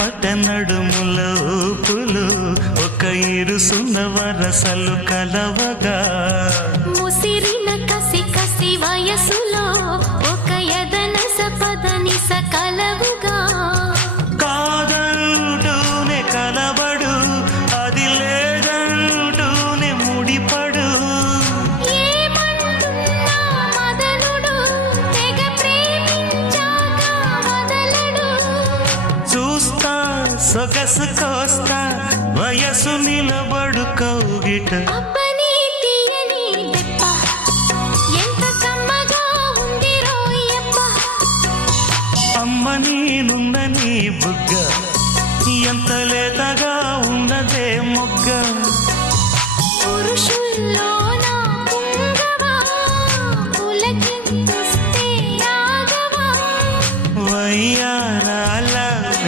పట నడుముల ఊపులు ఒక ఇరుసున్న వరసలు కలవగా ముసిరిన కసి కసి వయసులో ఒక యదన సపదని సకలవుగా కాదంటూనే కలబడు అది లేదంటూనే ముడిపడు ఏమంటున్నా మదనుడు తెగ ప్రేమించాక వదలడు చూస్తా సొగసు కోస్తా వయసు నిలబడు కౌగిట అబ్బని తీయని దెప్ప ఎంత కమ్మగా ఉంది రోయప్ప అమ్మ నేనున్న నీ బుగ్గ ఎంత లేతగా ఉన్నదే మొగ్గ పురుషుల్లో